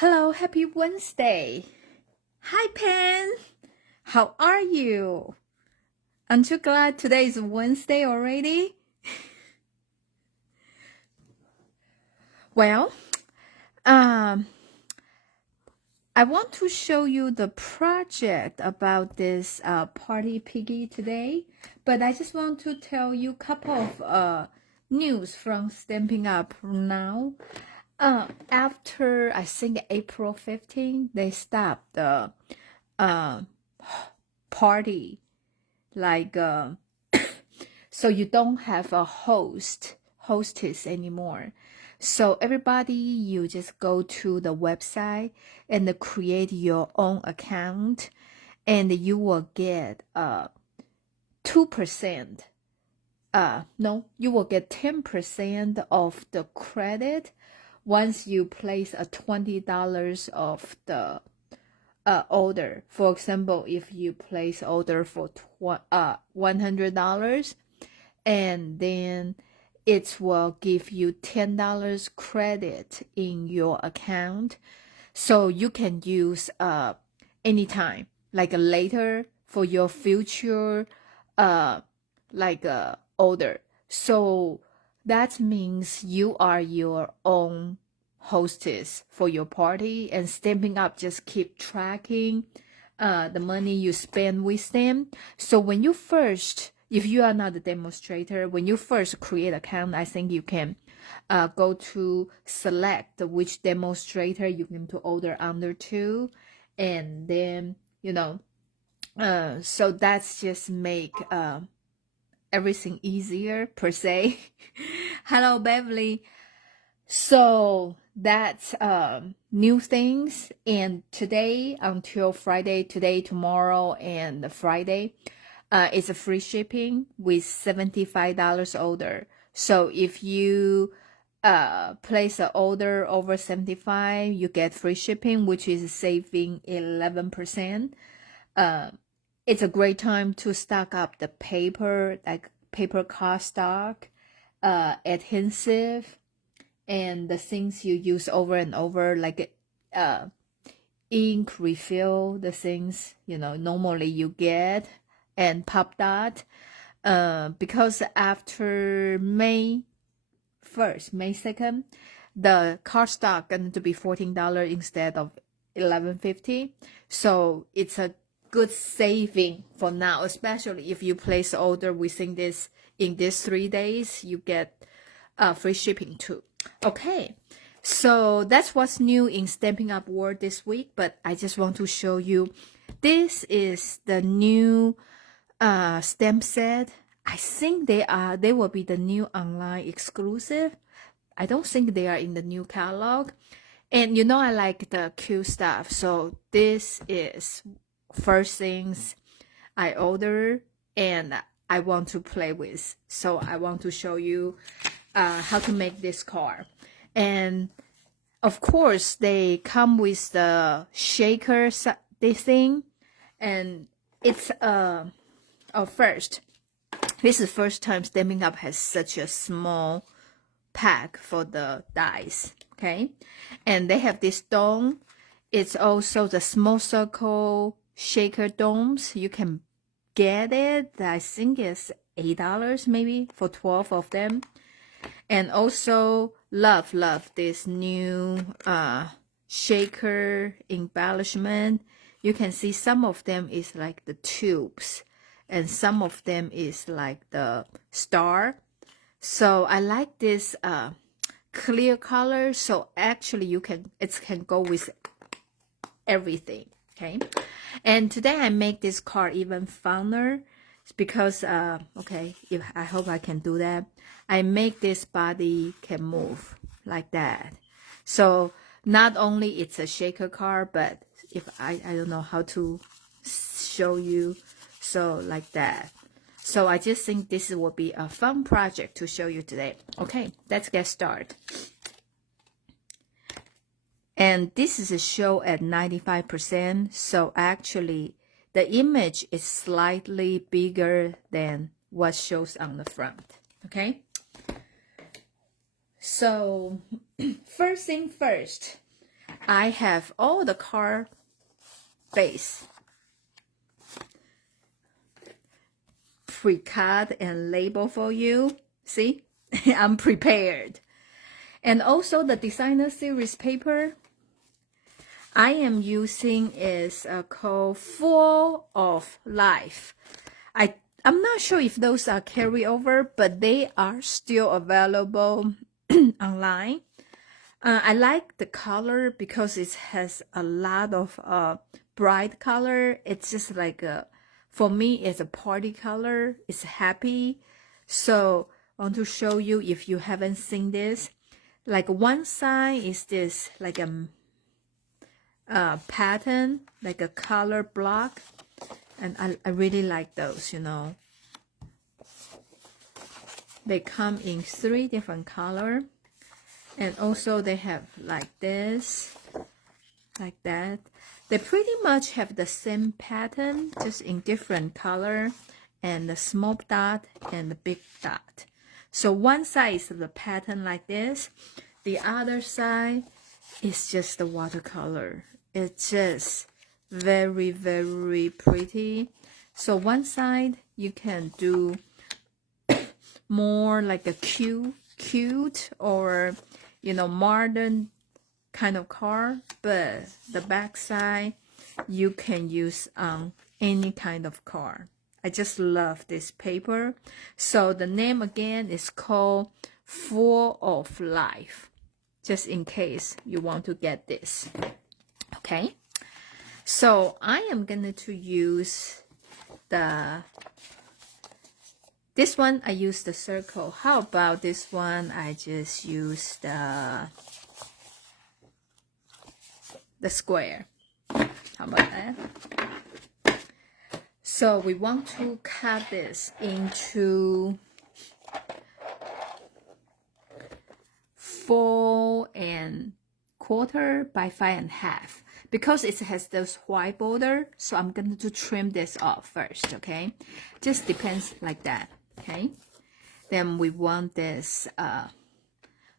Hello, happy Wednesday. Hi, Pen. How are you? Aren't you glad today is Wednesday already? Well, I want to show you the project about this party piggy today, but I just want to tell you a couple of news from Stampin' Up now. After I think April 15, they stopped the party, like so you don't have a hostess anymore. So everybody, you just go to the website and create your own account, and you will get 2%. No, you will get 10% of the credit once you place a $20 of the order. For example, if you place order for $100, and then it will give you $10 credit in your account, so you can use anytime, like later for your future order. So that means you are your own hostess for your party, and Stampin' Up just keep tracking the money you spend with them. So when you first, if you are not a demonstrator, when you first create account, I think you can go to select which demonstrator you can to order under to, and then so that's just make everything easier per se. Hello, Beverly. So that's new things, and today until Friday, today, tomorrow, and Friday, it's a free shipping with $75 order. So if you place an order over 75, you get free shipping, which is saving 11%. It's a great time to stock up the paper, like paper cardstock, adhesive, and the things you use over and over, like ink refill, the things normally you get, and pop dot. Because after May 1st, May 2nd, the cardstock going to be $14 instead of $11.50. So it's a good saving for now, especially if you place order within in these 3 days, you get free shipping too. Okay, so that's what's new in Stampin' Up world this week, but I just want to show you, this is the new stamp set. I think they will be the new online exclusive. I don't think they are in the new catalog. And I like the cute stuff, so this is first things I order and I want to play with. So I want to show you how to make this card. And of course they come with the shaker, this thing, and it's first, this is the first time Stampin' Up has such a small pack for the dies. Okay, and they have this dome. It's also the small circle shaker domes. You can get it, I think it's $8 maybe for 12 of them. And also love this new shaker embellishment. You can see some of them is like the tubes, and some of them is like the star. So I like this clear color, so actually it can go with everything. Okay, and today I make this card even funner because okay, I hope I can do that. I make this body can move like that, so not only it's a shaker card, but if I don't know how to show you, so like that. So I just think this will be a fun project to show you today. Okay, let's get started. And this is a show at 95%, so actually the image is slightly bigger than what shows on the front. Okay, so first thing first, I have all the card base pre-cut and label for you. See, I'm prepared. And also the designer series paper I am using is called Full of Life. I'm not sure if those are carryover, but they are still available online. I like the color because it has a lot of bright color. It's just like for me, it's a party color. It's happy. So I want to show you if you haven't seen this. Like one side is this like a pattern, like a color block. And I really like those, you know. They come in 3 different colors. And also they have like this, like that. They pretty much have the same pattern, just in different color. And the small dot and the big dot. So one side is the pattern like this. The other side is just the watercolor. It's just very, very pretty. So one side you can do more like a cute or, you know, modern kind of card, but the back side you can use on any kind of card. I just love this paper. So the name again is called Full of Life, just in case you want to get this. Okay, so I am going to use this one. I use the circle. How about this one? I just use the square. How about that? So we want to cut this into 4 1/4 by 5 1/2 because it has this white border. So I'm going to trim this off first. Okay, just depends like that. Okay, then we want this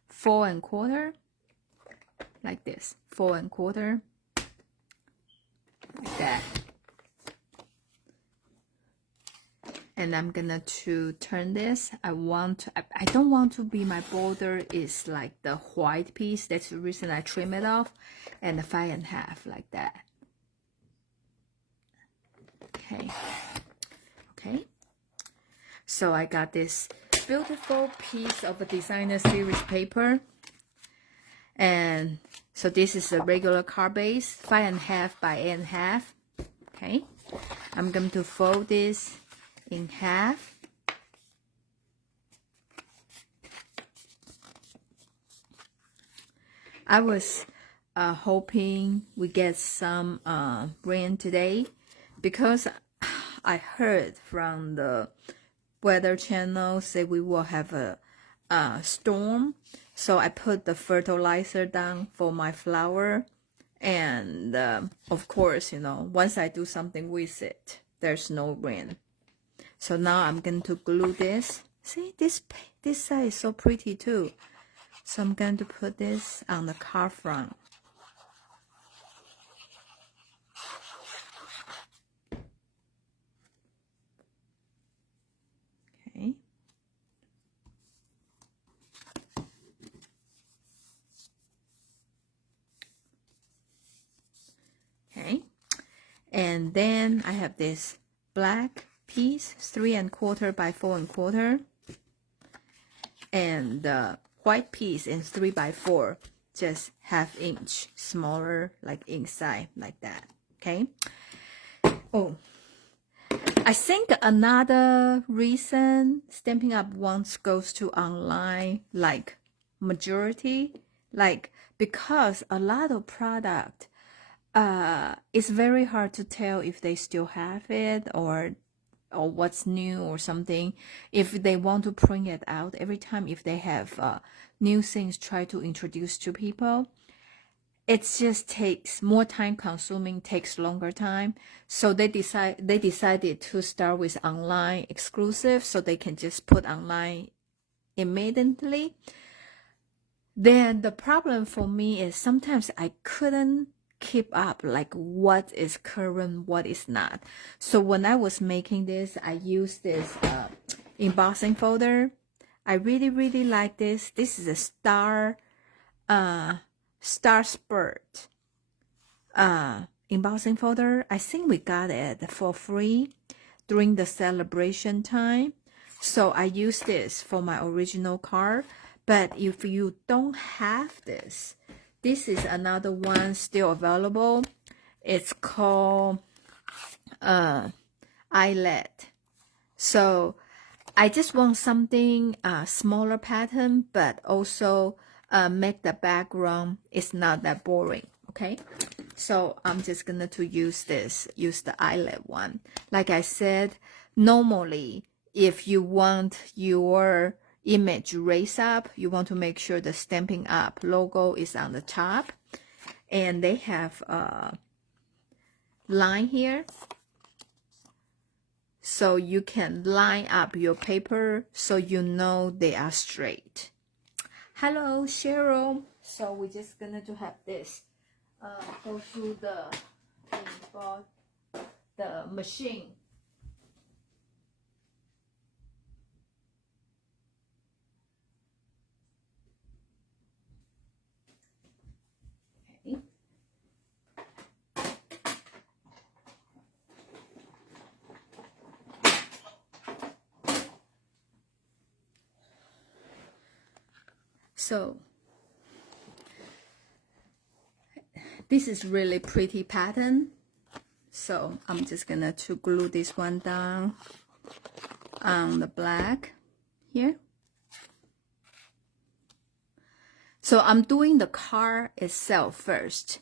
4 1/4 like this, 4 1/4 like that. And I'm gonna to turn this. I don't want to be my border is like the white piece. That's the reason I trim it off. And the 5 1/2 like that. Okay. So I got this beautiful piece of a designer series paper. And so this is a regular card base, 5 1/2 by 8 1/2. Okay. I'm going to fold this in half. I was hoping we get some rain today because I heard from the weather channel say we will have a storm. So I put the fertilizer down for my flower. And of course, you know, once I do something with it, there's no rain. So now I'm going to glue this. See, this side is so pretty too. So I'm going to put this on the card front. Okay. Okay. And then I have this black piece, 3 1/4 by 4 1/4, and the white piece in 3 by 4, just 1/2 inch smaller, like inside, like that. Okay. Oh, I think another reason Stampin' Up! Once goes to online, like majority, like because a lot of product, it's very hard to tell if they still have it or what's new or something. If they want to print it out every time, if they have new things try to introduce to people, it just takes more time consuming, takes longer time. So they decided to start with online exclusive, so they can just put online immediately. Then the problem for me is sometimes I couldn't keep up like what is current, what is not. So when I was making this, I used this embossing folder. I really like this. This is a star spurt embossing folder. I think we got it for free during the celebration time. So I use this for my original card. But if you don't have this, this is another one still available. It's called eyelet. So I just want something smaller pattern, but also make the background is not that boring. Okay, so I'm just gonna to use the eyelet one. Like I said, normally if you want your image raised up, you want to make sure the Stampin' Up logo is on the top, and they have a line here, so you can line up your paper so you know they are straight. Hello, Cheryl. So we're just gonna to have this go through the machine. Okay. So this is really pretty pattern. So I'm just gonna to glue this one down on the black here. So I'm doing the card itself first,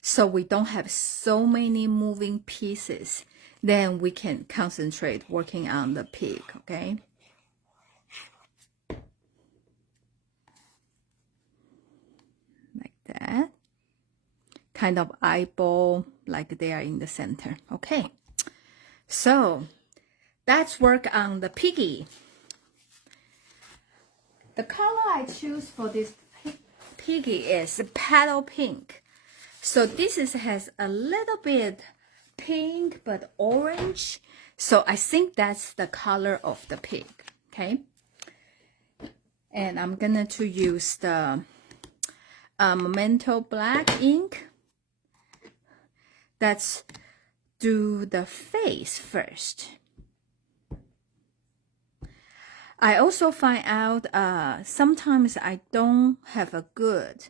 so we don't have so many moving pieces. Then we can concentrate working on the pig, okay? Like that. Kind of eyeball, like they are in the center. Okay, so let's work on the piggy. The color I choose for this piggy is petal pink. So this has a little bit pink but orange. So I think that's the color of the pig. Okay, and I'm gonna to use the Memento black ink. Let's do the face first. I also find out sometimes I don't have a good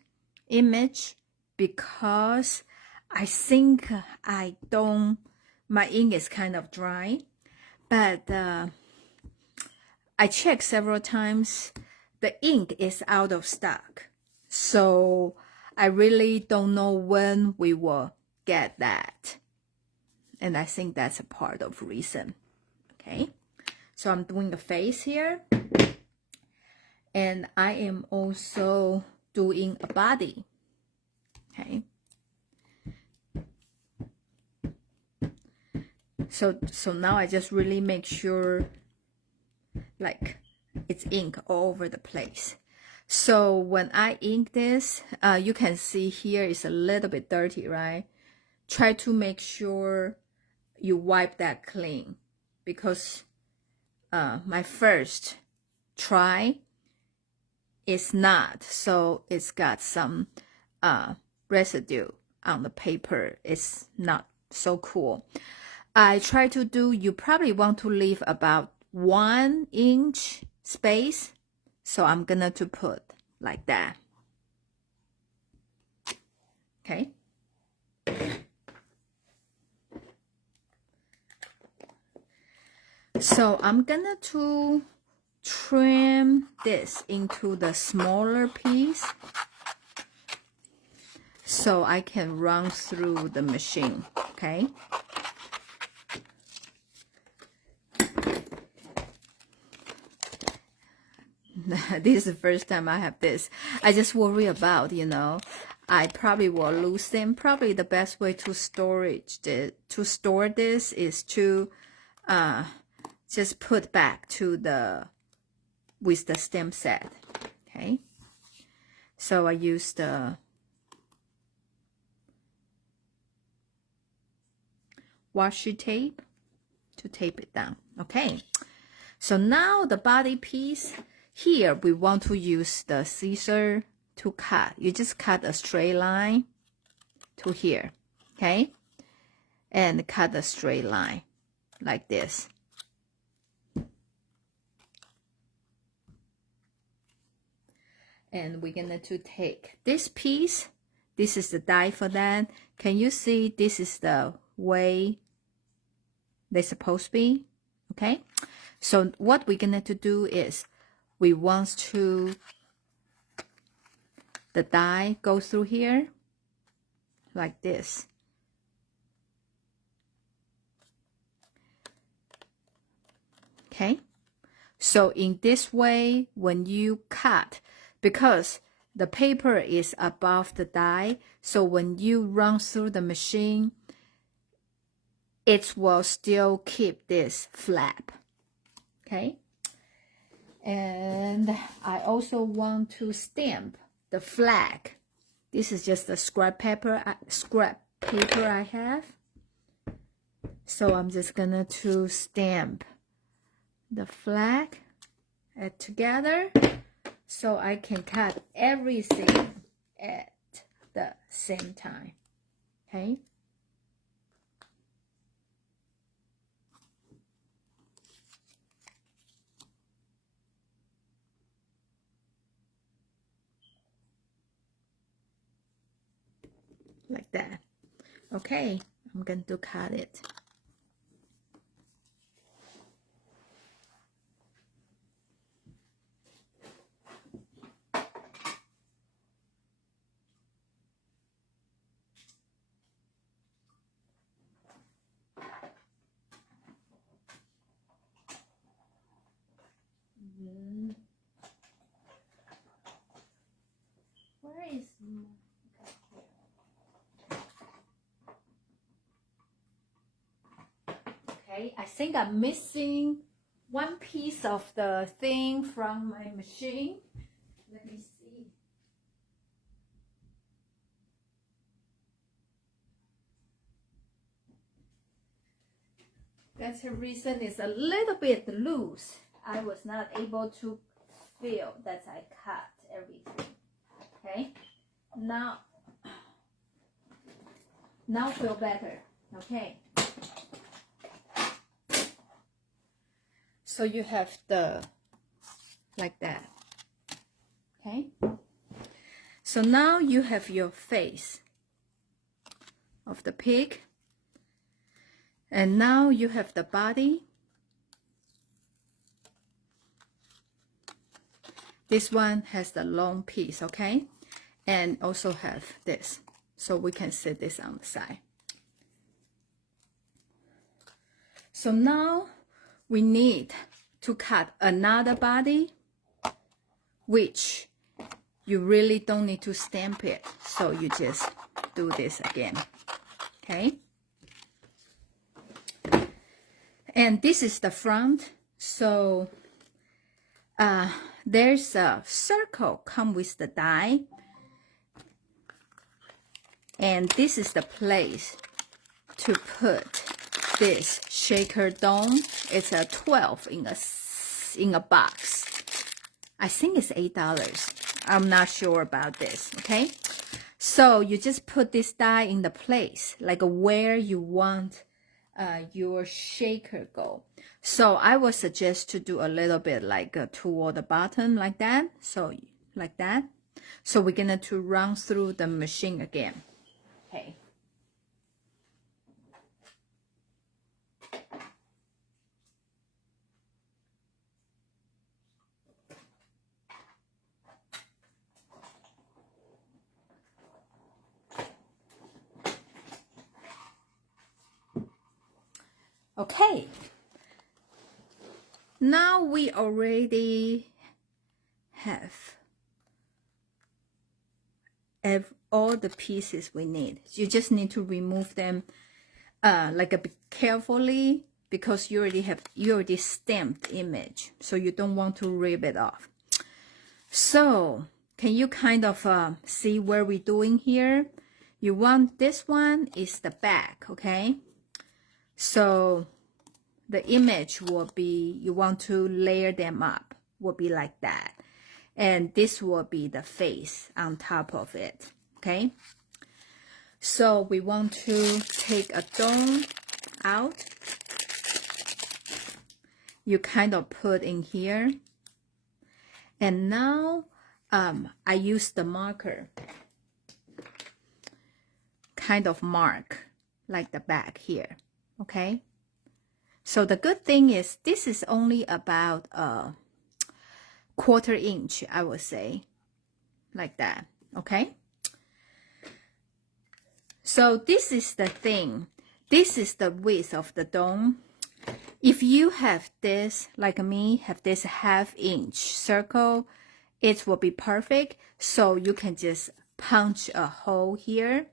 image because I think my ink is kind of dry. But I checked several times, the ink is out of stock. So I really don't know when we will get that, and I think that's a part of reason. Okay, so I'm doing the face here, and I am also doing a body. Okay, so now I just really make sure like it's ink all over the place. So when I ink this, you can see here it's a little bit dirty, right? Try to make sure you wipe that clean, because my first try is not, so it's got some residue on the paper. It's not so cool. I try to do, you probably want to leave about 1 inch space, so I'm gonna to put like that. Okay. So I'm gonna to trim this into the smaller piece so I can run through the machine, okay? This is the first time I have this. I just worry about, you know, I probably will lose them. Probably the best way to store this is to just put back to with the stamp set. Okay, So I use the washi tape to tape it down. Okay, so now the body piece, here we want to use the scissor to cut. You just cut a straight line to here, okay? And cut a straight line like this. And we're gonna to take this piece. This is the die for that. Can you see this is the way they're supposed to be? Okay, so what we're gonna to do is we want to the die go through here like this. Okay, so in this way, when you cut, because the paper is above the die, so when you run through the machine, it will still keep this flap. Okay, and I also want to stamp the flag. This is just the scrap paper I have. So I'm just gonna to stamp the flag together, so I can cut everything at the same time. Okay. Like that. Okay, I'm going to cut it. Where is my... Okay, I think I'm missing one piece of the thing from my machine. Let me see. That's the reason it's a little bit loose. I was not able to feel that I cut everything. Okay, now feel better. Okay. So you have the, like that, okay? So now you have your face of the pig. And now you have the body. This one has the long piece, okay? And also have this. So we can set this on the side. So now we need to cut another body, which you really don't need to stamp it. So you just do this again, okay? And this is the front. So there's a circle come with the die. And this is the place to put this shaker dome. It's a 12 in a box. I think it's $8. I'm not sure about this, okay? So you just put this die in the place, like where you want your shaker go. So I would suggest to do a little bit like toward the bottom like that. So like that. So we're gonna to run through the machine again. Okay. Okay, now we already have all the pieces we need. You just need to remove them like a bit carefully, because you already stamped image, so you don't want to rip it off. So can you kind of see where we're doing here? You want this one is the back, okay? So the image will be, you want to layer them up, will be like that. And this will be the face on top of it, okay? So we want to take a dome out. You kind of put in here. And now I use the marker, kind of mark like the back here, okay? So the good thing is this is only about a 1/4 inch, I would say, like that, okay? So this is the thing. This is the width of the dome. If you have this, like me, have this 1/2 inch circle, it will be perfect. So you can just punch a hole here,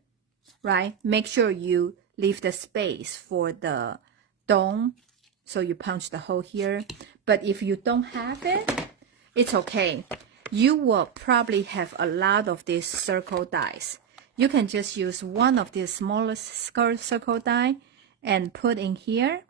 right? Make sure you leave the space for the dome. So you punch the hole here. But if you don't have it, it's okay. You will probably have a lot of these circle dies. You can just use one of these smallest circle die and put in here.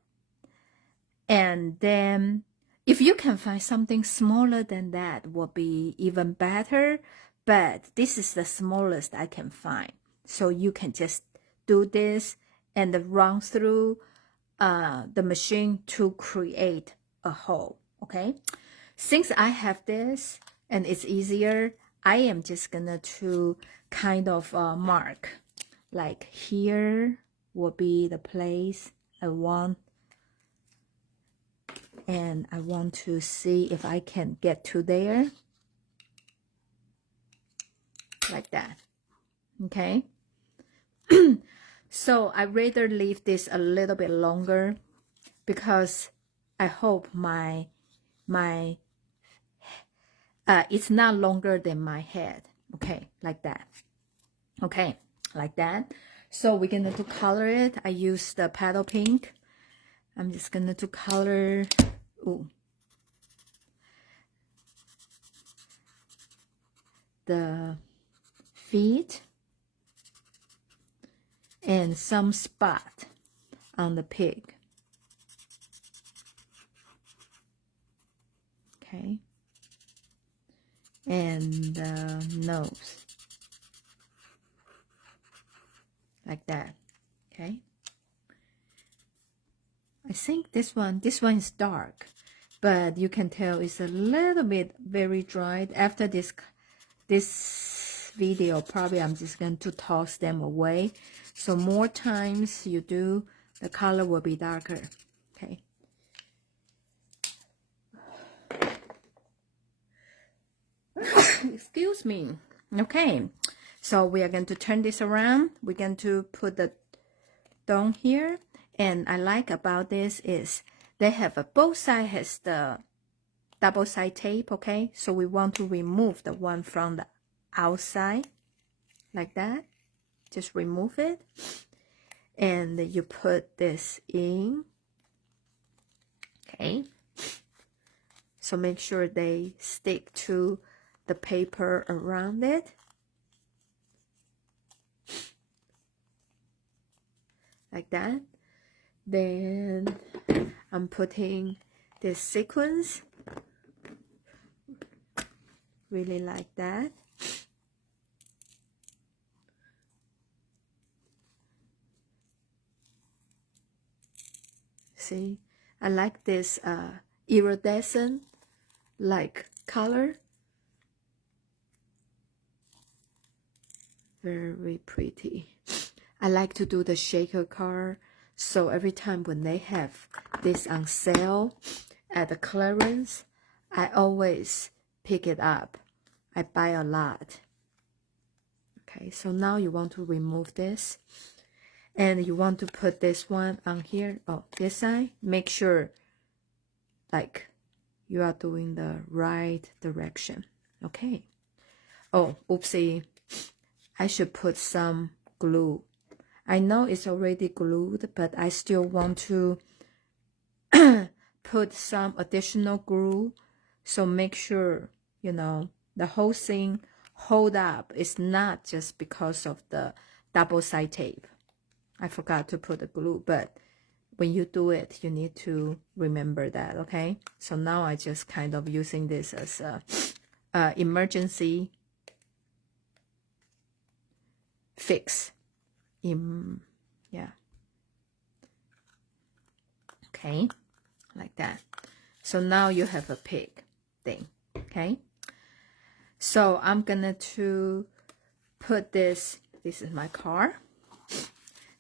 And then if you can find something smaller than that, will be even better. But this is the smallest I can find. So you can just do this and run through the machine to create a hole, okay? Since I have this and it's easier, I am just gonna to kind of mark, like here will be the place I want, and I want to see if I can get to there, like that, okay? So I rather leave this a little bit longer because I hope it's not longer than my head, okay, like that, okay, like that. So we're gonna to color it. I use the paddle pink. I'm just gonna to color the feet and some spot on the pig, okay, and the nose, like that, okay. I think this one is dark, but you can tell it's a little bit very dried. After this video, probably I'm just going to toss them away. So more times you do, the color will be darker, okay. Excuse me. Okay, so we are going to turn this around. We're going to put the dome here. And I like about this is they have both sides has the double side tape, okay? So we want to remove the one from the outside, like that. Just remove it. And you put this in, okay? So make sure they stick to the paper around it. Like that. Then I'm putting this sequins, really like that. See, I like this iridescent like color, very pretty. I like to do the shaker card. So every time when they have this on sale at the clearance, I always pick it up. I buy a lot. Okay, so now you want to remove this. And you want to put this one on here. Oh, this side. Make sure like you are doing the right direction. Okay. Oh, oopsie. I should put some glue. I know it's already glued, but I still want to put some additional glue. So make sure, you know, the whole thing hold up is not just because of the double side tape. I forgot to put the glue, but when you do it, you need to remember that, okay? So now I just kind of using this as a emergency fix. Yeah. Okay, like that. So now you have a pig thing, okay? So I'm gonna to put this is my car.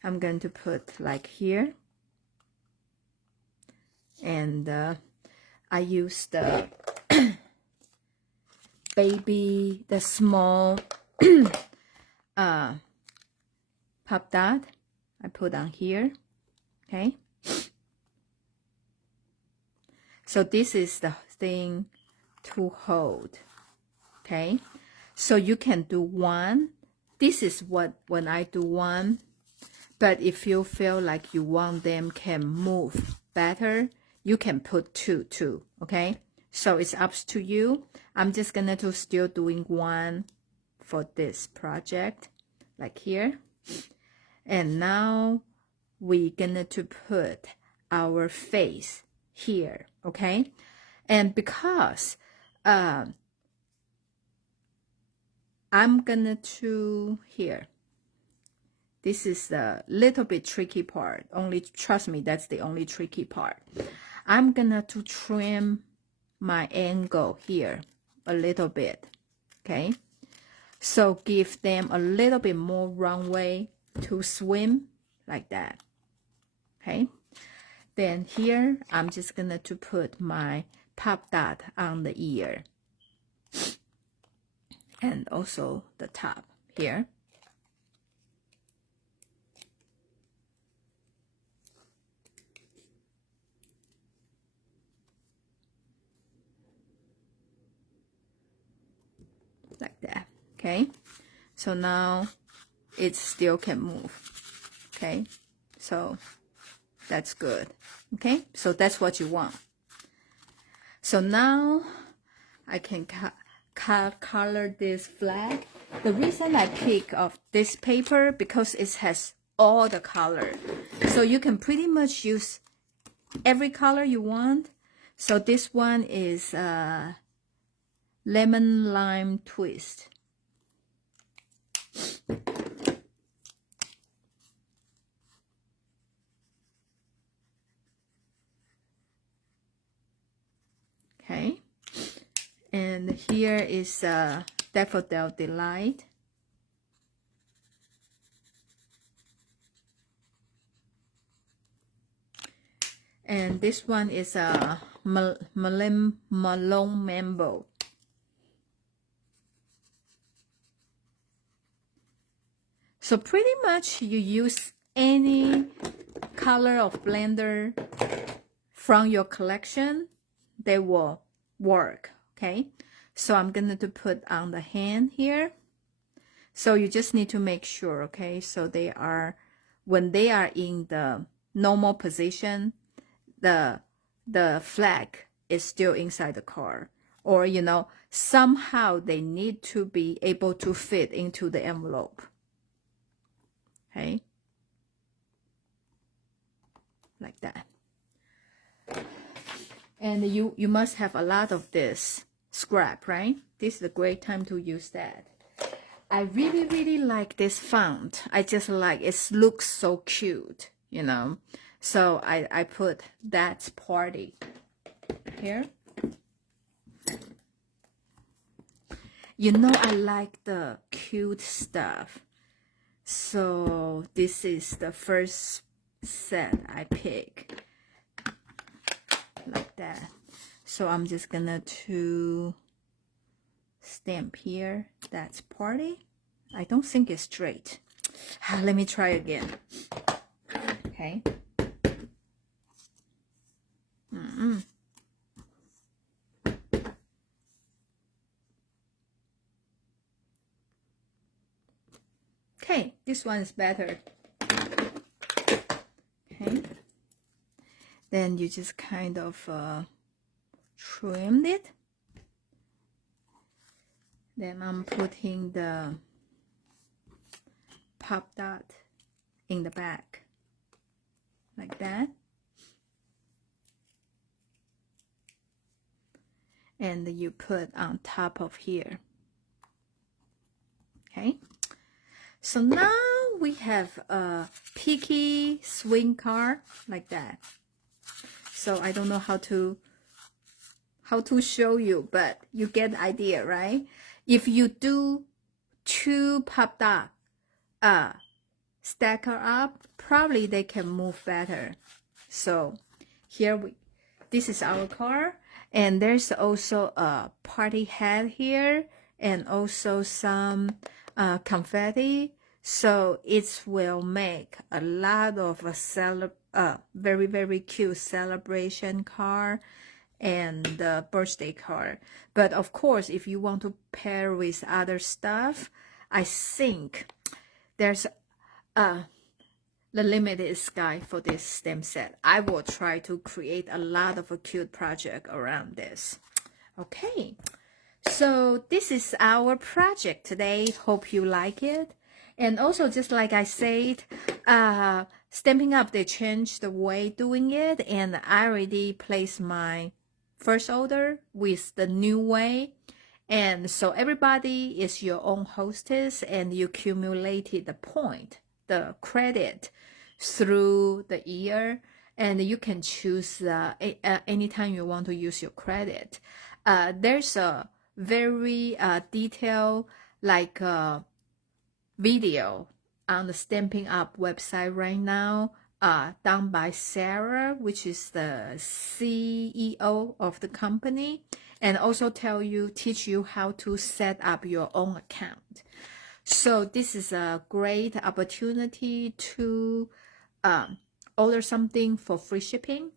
I'm going to put like here. And I use the the small pop dot. I put on here, okay? So this is the thing to hold, okay? So you can do one. This is what when I do one, but if you feel like you want them can move better, you can put two too, okay? So it's up to you. I'm just gonna do still doing one for this project, like here. And now we're gonna to put our face here, okay? And because I'm gonna to here. This is the little bit tricky part. Only trust me, that's the only tricky part. I'm gonna to trim my angle here a little bit, okay? So give them a little bit more runway to swim like that, okay? Then here, I'm just gonna to put my pop dot on the ear and also the top here. Like that, okay? So now it still can move, okay? So that's good, okay? So that's what you want. So now I can color this flag. The reason I pick of this paper because it has all the color. So you can pretty much use every color you want. So this one is lemon lime twist. Okay, and here is Daffodil Delight. And this one is Malone Mambo. So pretty much you use any color of blender from your collection, they will work, okay? So I'm going to put on the hand here. So you just need to make sure, okay? So they are, when they are in the normal position, the flag is still inside the car. Or, you know, somehow they need to be able to fit into the envelope. Okay? Like that. And you must have a lot of this scrap, right? This is a great time to use that. I really, really like this font. I just like it looks so cute, you know. So I put That's Party here. You know I like the cute stuff. So this is the first set I pick. Like that. So I'm just gonna to stamp here. That's Party. I don't think it's straight. Let me try again. Okay. Okay, this one is better. Okay. Then you just kind of trimmed it. Then I'm putting the pop dot in the back, like that. And you put on top of here. Okay. So now we have a picky swing card like that. So I don't know how to show you, but you get the idea, right? If you do 2 pop dot stacker up, probably they can move better. So here this is our card, and there's also a party hat here, and also some confetti. So it will make a lot of a very, very cute celebration card and the birthday card. But of course, if you want to pair with other stuff, I think there's the limit is sky for this stamp set. I will try to create a lot of a cute project around this. Okay, so this is our project today. Hope you like it. And also, just like I said, Stampin' Up, they changed the way doing it, and I already placed my first order with the new way. And so everybody is your own hostess, and you accumulated the point, the credit through the year, and you can choose anytime you want to use your credit. There's a very detailed video on the Stampin' Up website right now, done by Sarah, which is the CEO of the company, and also teach you how to set up your own account. So this is a great opportunity to order something for free shipping.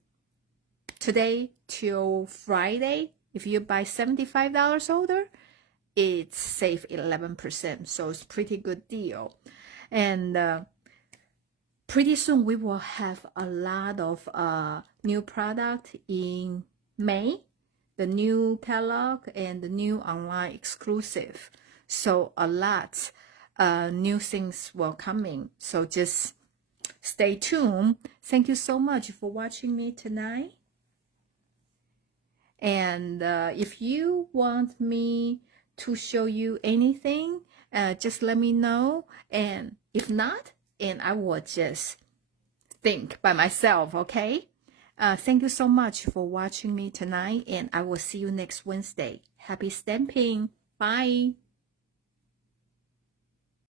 Today till Friday, if you buy $75 order, it's save 11%, so it's pretty good deal. And pretty soon we will have a lot of new product in May, the new catalog and the new online exclusive. So a lot new things will coming. So just stay tuned. Thank you so much for watching me tonight. And if you want me to show you anything, just let me know. And if not, and I will just think by myself, okay? Thank you so much for watching me tonight, and I will see you next Wednesday. Happy stamping. Bye.